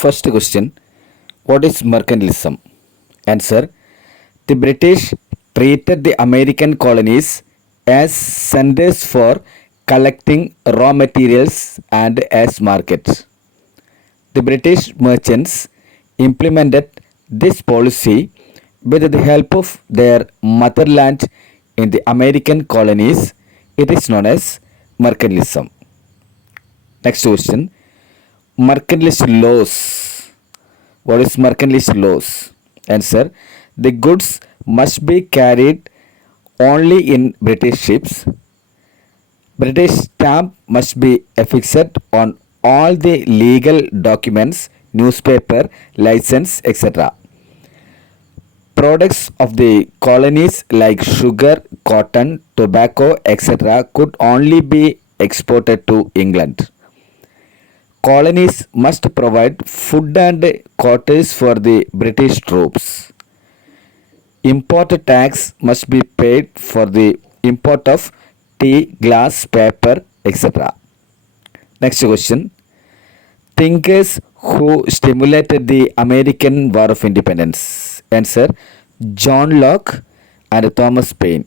First question: what is mercantilism? Answer: the British treated the American colonies as centers for collecting raw materials and as markets. The British merchants implemented this policy with the help of their motherland in the American colonies. It is known as mercantilism. Next question: mercantilist laws. What is mercantilist laws? Answer: the goods must be carried only in British ships. British stamp must be affixed on all the legal documents, newspaper, license, etc. Products of the colonies like sugar, cotton, tobacco, etc. could only be exported to England. Colonies must provide food and quarters for the British troops. Import tax must be paid for the import of tea, glass, paper, etc. Next question: thinkers who stimulated the American War of Independence. Answer: John Locke and Thomas Paine.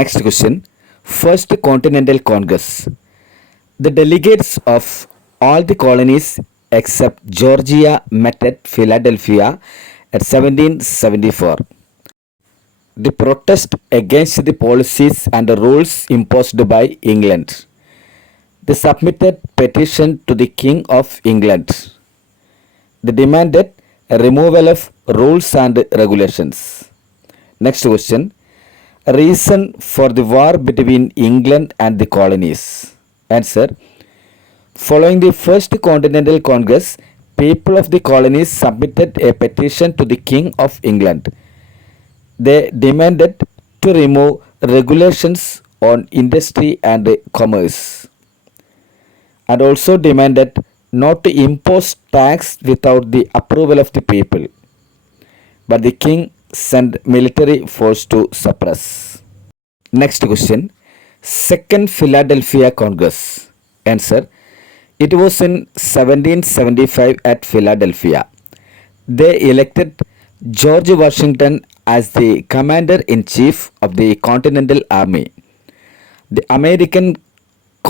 Next question: First Continental Congress. The delegates of all the colonies except Georgia met at Philadelphia at 1774. The protest against the policies and the rules imposed by England. They submitted petition to the King of England. They demanded a removal of rules and regulations. Next question: reason for the war between England and the colonies. Answer: following the First Continental Congress, people of the colonies submitted a petition to the King of England. They demanded to remove regulations on industry and commerce, and also demanded not to impose tax without the approval of the people. But the king sent military force to suppress. Next question: Second Philadelphia Congress. Answer: it was in 1775 at Philadelphia. They elected George Washington as the commander-in-chief of the Continental Army. The American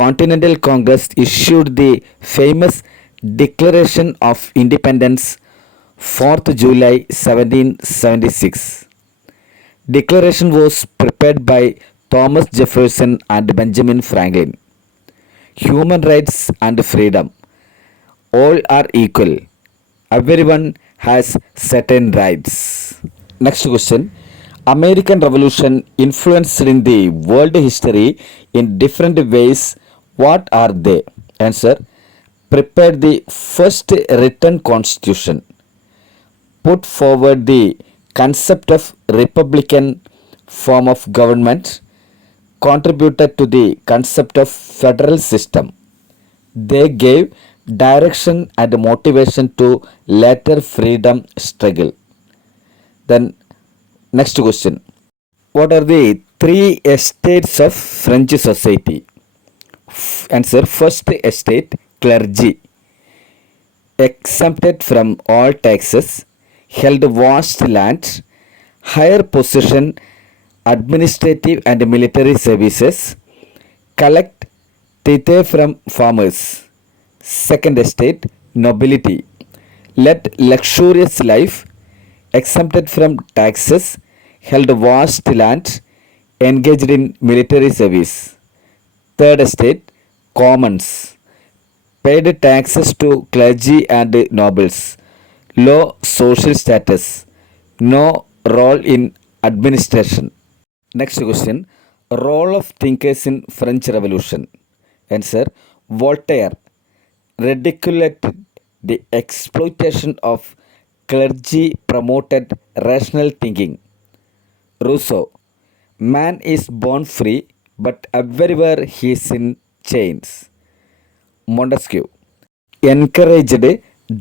Continental Congress issued the famous Declaration of Independence 4th July 1776. Declaration was prepared by Thomas Jefferson and Benjamin Franklin. Human rights and freedom. All are equal. Everyone has certain rights. Next question: American Revolution influenced in the world history in different ways. What are they? Answer: prepared the first written constitution, put forward the concept of republican form of government, contributed to the concept of federal system. They gave direction and motivation to later freedom struggle. Then next question: what are the three estates of French society? Answer: first estate, clergy, exempted from all taxes, held vast land, higher position, administrative and military services, collect tithe from farmers. Second estate, nobility, led luxurious life, exempted from taxes, held vast land, engaged in military service. Third estate, commons, paid taxes to clergy and nobles, low social status, no role in administration. Next question: role of thinkers in French Revolution. Answer: Voltaire ridiculed the exploitation of clergy, promoted rational thinking. Rousseau: man is born free, but everywhere he is in chains. Montesquieu encouraged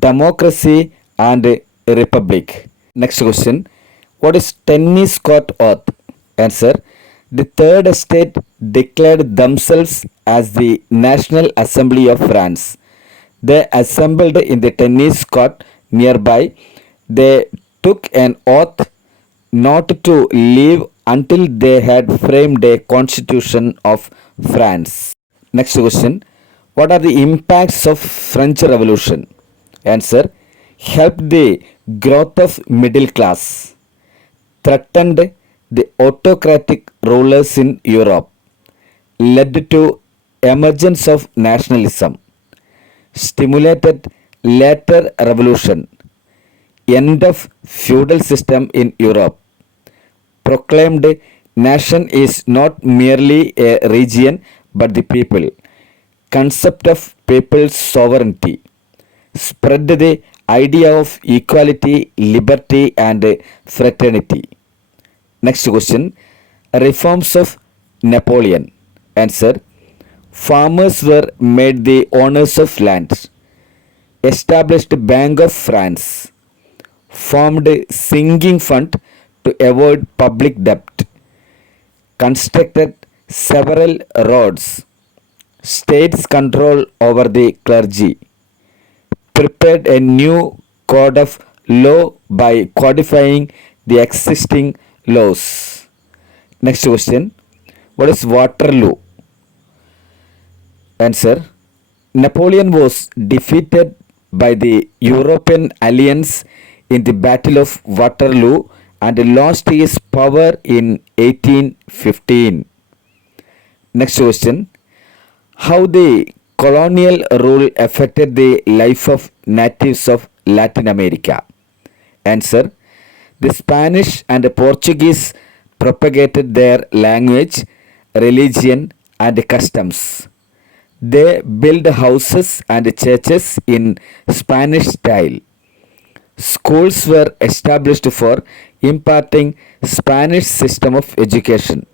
democracy and republic. Next question: what is tennis court oath? Answer: the third estate declared themselves as the National Assembly of France. They assembled in the tennis court nearby. They took an oath not to leave until they had framed a constitution of France. Next question. What are the impacts of French Revolution? Answer. Helped the growth of middle class. Threatened the autocratic rulers in Europe. Led to emergence of nationalism. Stimulated later revolution. End of feudal system in Europe. Proclaimed nation is not merely a region but the people. Concept of papal sovereignty. Spread the idea of equality, liberty and fraternity. Next question. Reforms of Napoleon. Answer. Farmers were made the owners of land. Established Bank of France. Formed sinking fund to avoid public debt. Constructed several roads. States control over the clergy. Prepared a new code of law by codifying the existing laws. Next question. What is Waterloo? Answer. Napoleon was defeated by the European alliance in the Battle of Waterloo and lost his power in 1815. Next question. How the colonial rule affected the life of natives of Latin America? Answer. The Spanish and Portuguese propagated their language, religion and customs. They built houses and churches in Spanish style. Schools were established for imparting Spanish system of education.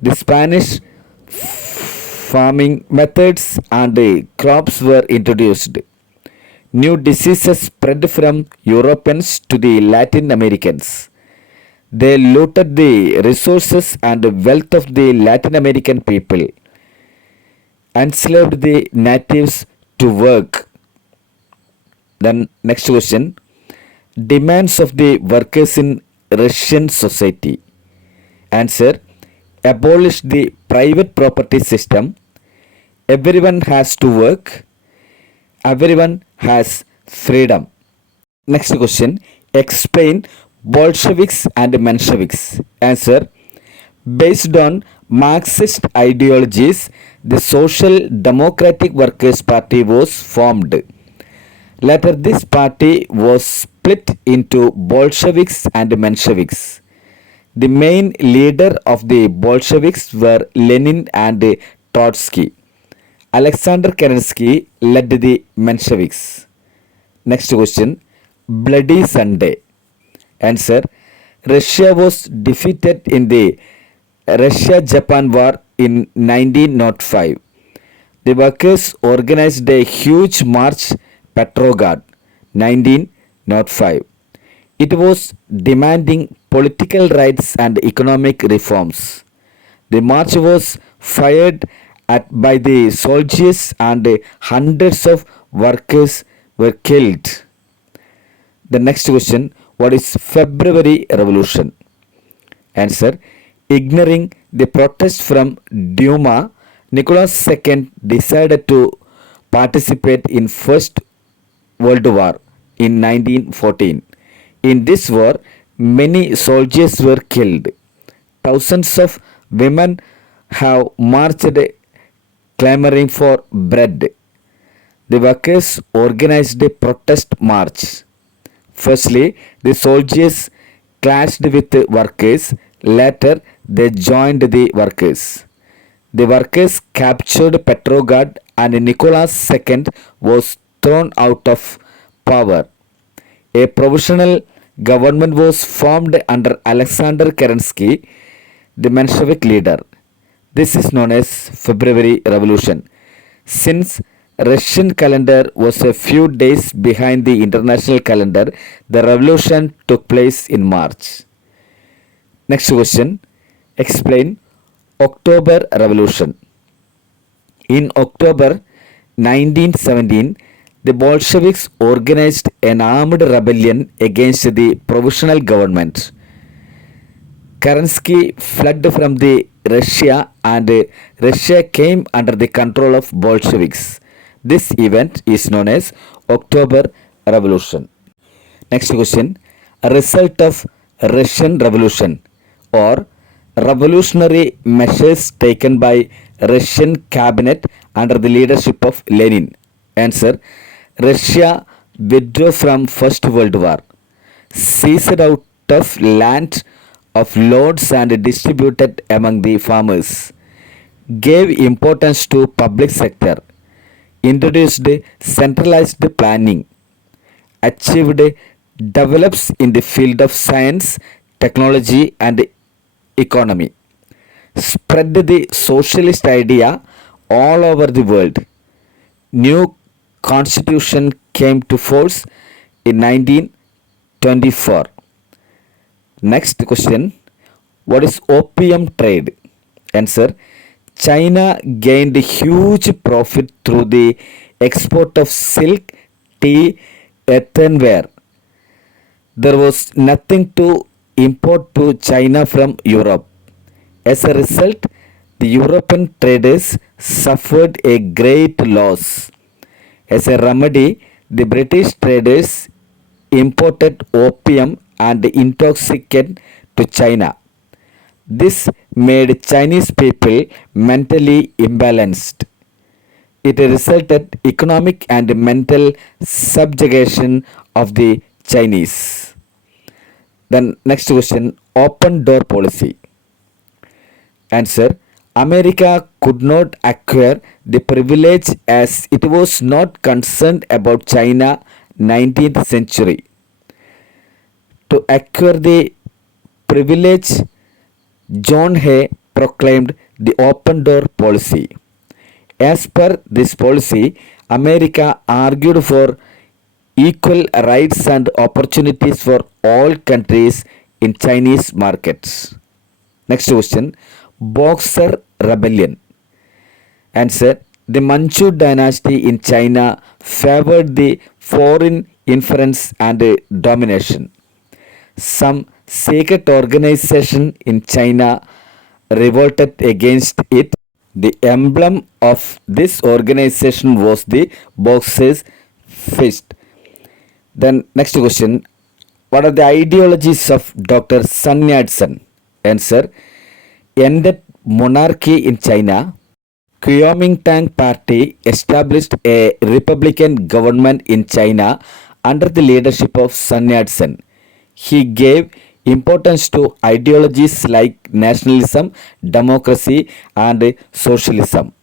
The Spanish farming methods and crops were introduced. New diseases spread from Europeans to the Latin Americans. They looted the resources and wealth of the Latin American people, enslaved the natives to work. Then next question. Demands of the workers in Russian society. Answer. Abolish the private property system. Everyone has to work. Everyone has freedom. Next question. Explain Bolsheviks and Mensheviks. Answer. Based on Marxist ideologies, the Social Democratic Workers' Party was formed. Later, this party was split into Bolsheviks and Mensheviks. The main leader of the Bolsheviks were Lenin and Trotsky. Alexander Kerensky led the Mensheviks. Next question. Bloody Sunday. Answer. Russia was defeated in the Russia-Japan War in 1905. The workers organized a huge march Petrograd, 1905. It was demanding political rights and economic reforms. The march was fired at by the soldiers and hundreds of workers were killed. The next question. What is February Revolution? Answer. Ignoring the protest from Duma, Nicholas II decided to participate in First World War in 1914. In this war, many soldiers were killed. Thousands of women have marched clamoring for bread. The workers organized a protest march. Firstly, the soldiers clashed with the workers. Later, they joined the workers. The workers captured Petrograd and Nicholas II was thrown out of power. A provisional government was formed under Alexander Kerensky, the Menshevik leader. This is known as February Revolution. Since Russian calendar was a few days behind the international calendar, the revolution took place in March. Next question. Explain October Revolution. In October 1917, The Bolsheviks organized an armed rebellion against the provisional government. Kerensky fled from the Russia and Russia came under the control of Bolsheviks. This event is known as October Revolution. Next question. A result of Russian Revolution or revolutionary measures taken by Russian cabinet under the leadership of Lenin. Answer. Russia withdrew from First World War, seized out of land of lords and distributed among the farmers, gave importance to public sector, introduced centralized planning, achieved develops in the field of science, technology and economy, spread the socialist idea all over the world. New constitution came to force in 1924. Next question. What is opium trade? Answer. China gained huge profit through the export of silk, tea, earthenware. There was nothing to import to China from Europe. As a result, the European traders suffered a great loss. As a remedy, the British traders imported opium and intoxicant to China. This made Chinese people mentally imbalanced. It resulted economic and mental subjugation of the Chinese. Then next question, open door policy. Answer. America could not acquire the privilege as it was not concerned about China 19th century. To acquire the privilege, John Hay proclaimed the open door policy. As per this policy, America argued for equal rights and opportunities for all countries in Chinese markets. Next question, Boxer Rebellion. Answer. The Manchu dynasty in China favored the foreign influence and domination. Some secret organization in China revolted against it. The emblem of this organization was the Boxer's fist. Then next question, what are the ideologies of Dr. Sun Yat-sen? Answer. Ended monarchy in China. Kuomintang party established a republican government in China under the leadership of Sun Yat-sen. He gave importance to ideologies like nationalism, democracy and socialism.